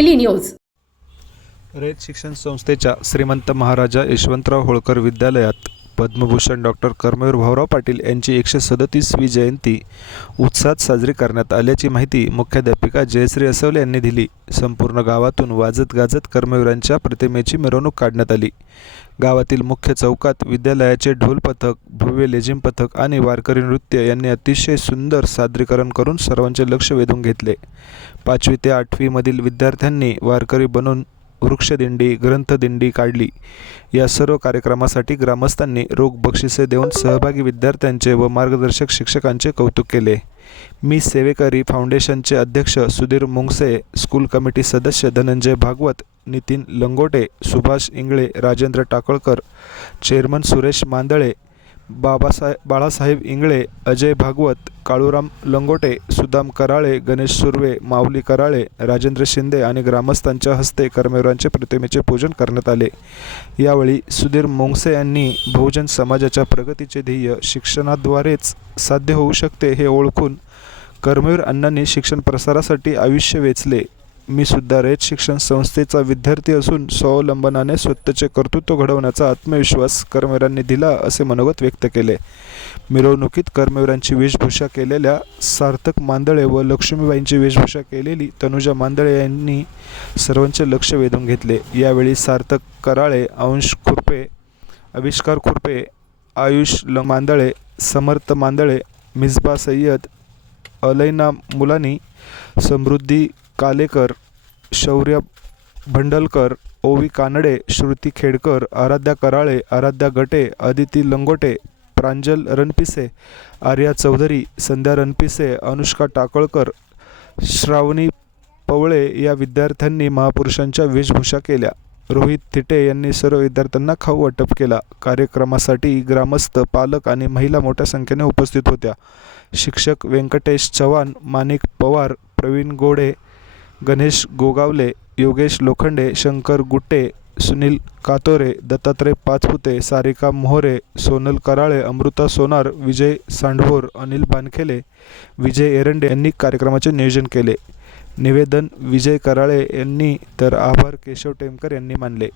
Daily news. रयत शिक्षण संस्थेच्या श्रीमंत महाराजा यशवंतराव होळकर विद्यालयात पद्मभूषण डॉक्टर कर्मवीर भाऊराव पाटील यांची एकशे सदतीसवी जयंती उत्साहात साजरी करण्यात आल्याची माहिती मुख्याध्यापिका जयश्री असवले यांनी दिली. संपूर्ण गावातून वाजत गाजत कर्मवीरांच्या प्रतिमेची मिरवणूक काढण्यात आली. गावातील मुख्य चौकात विद्यालयाचे ढोल पथक भव्य लेझिम पथक आणि वारकरी नृत्य यांनी अतिशय सुंदर सादरीकरण करून सर्वांचे लक्ष वेधून घेतले. पाचवी ते आठवीमधील विद्यार्थ्यांनी वारकरी बनून वृक्षदिंडी ग्रंथदिंडी काढली. या सर्व कार्यक्रमासाठी ग्रामस्थांनी रोख बक्षिसे देऊन सहभागी विद्यार्थ्यांचे व मार्गदर्शक शिक्षकांचे कौतुक केले. मी सेवेकरी फाउंडेशनचे अध्यक्ष सुधीर मुंगसे स्कूल कमिटी सदस्य धनंजय भागवत नितीन लंगोटे सुभाष इंगळे राजेंद्र टाकळकर चेअरमन सुरेश मांदळे बाबासाहेब बाळासाहेब इंगळे अजय भागवत काळूराम लंगोटे सुदाम कराळे गणेश सुर्वे माऊली कराळे राजेंद्र शिंदे आणि ग्रामस्थांच्या हस्ते कर्मवीरांचे प्रतिमेचे पूजन करण्यात आले. यावेळी सुधीर मोंगसे यांनी बहुजन समाजाच्या प्रगतीचे ध्येय शिक्षणाद्वारेच साध्य होऊ शकते हे ओळखून कर्मवीर अण्णांनी शिक्षण प्रसारासाठी आयुष्य वेचले. मी सुद्धा रयत शिक्षण संस्थेचा विद्यार्थी असून स्वावलंबनाने स्वतःचे कर्तृत्व घडवण्याचा आत्मविश्वास कर्मवीरांनी दिला असे मनोगत व्यक्त केले. मिरवणुकीत कर्मवीरांची वेशभूषा केलेल्या सार्थक मांदळे व लक्ष्मीबाईंची वेशभूषा केलेली तनुजा मांदळे यांनी सर्वांचे लक्ष वेधून घेतले. यावेळी सार्थक कराळे अंश खुरपे आविष्कार खुरपे आयुष ल मांदळे समर्थ मांदळे मिसबा सय्यद अलैना मुलानी समृद्धी कालेकर शौर्य भंडलकर ओवी कानडे श्रुती खेडकर आराध्या कराळे आराध्या गटे अदिती लंगोटे प्रांजल रणपिसे आर्या चौधरी संध्या रणपिसे अनुष्का टाकळकर श्रावणी पवळे या विद्यार्थ्यांनी महापुरुषांच्या वेशभूषा केल्या. रोहित थिटे यांनी सर्व विद्यार्थ्यांना खाऊ वाटप केला. कार्यक्रमासाठी ग्रामस्थ पालक आणि महिला मोठ्या संख्येने उपस्थित होत्या. शिक्षक व्यंकटेश चव्हाण माणिक पवार प्रवीण गोडे गणेश गोगावले योगेश लोखंडे शंकर गुट्टे सुनील कातोरे दत्तात्रय पाचपुते सारिका मोहरे सोनल कराळे अमृता सोनार विजय सांडभोर अनिल बानखेले विजय एरंडे यांनी कार्यक्रमाचे नियोजन केले. निवेदन विजय कराळे यांनी तर आभार केशव टेमकर यांनी मानले.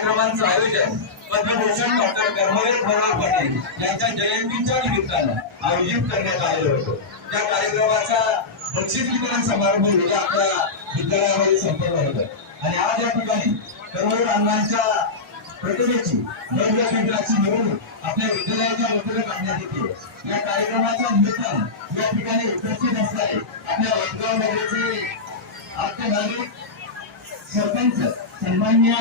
कार्यक्रमांचं आयोजन पद्मभूषण डॉक्टर कर्मवीर भाऊराव पाटील यांच्या जयंतीच्या निमित्तानं आयोजित करण्यात आलेलं होतं. त्या कार्यक्रमाचा बक्षीस वितरण समारंभ उद्या आपल्या विद्यालयामध्ये संपन्न होत. आणि आज या ठिकाणी कर्मवीर अण्णांच्या प्रतिमेची भव्य निवडणूक आपल्या विद्यालयाच्या वतीने काढण्यात येते. या कार्यक्रमाच्या निमित्तानं या ठिकाणी उपस्थित असणारे आपल्या वडगाव नगरीचे आद्य नागरिक सरपंच सन्मान्य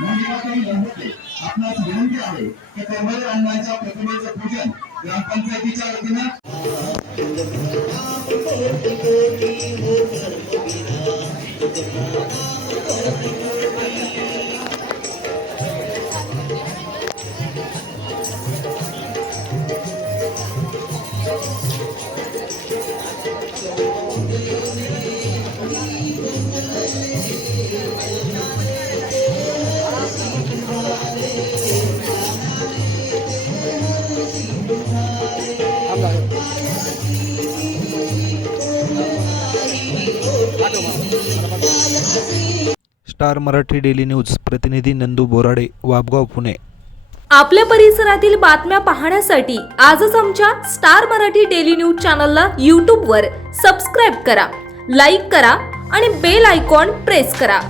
मोनिकाताई लंबोटे आपणास विनंती आहे की कर्मवीर अण्णांच्या प्रतिमेचं पूजन ग्रामपंचायतीच्या वतीनं स्टार मराठी डेली न्यूज प्रतिनिधी नंदू बोराडे वाबगाव पुणे. आपल्या परिसरातील बातम्या पाहण्यासाठी आजच आमच्या स्टार मराठी डेली न्यूज चॅनलला यूट्यूबवर सबस्क्राईब करा लाईक करा आणि बेल आयकॉन प्रेस करा.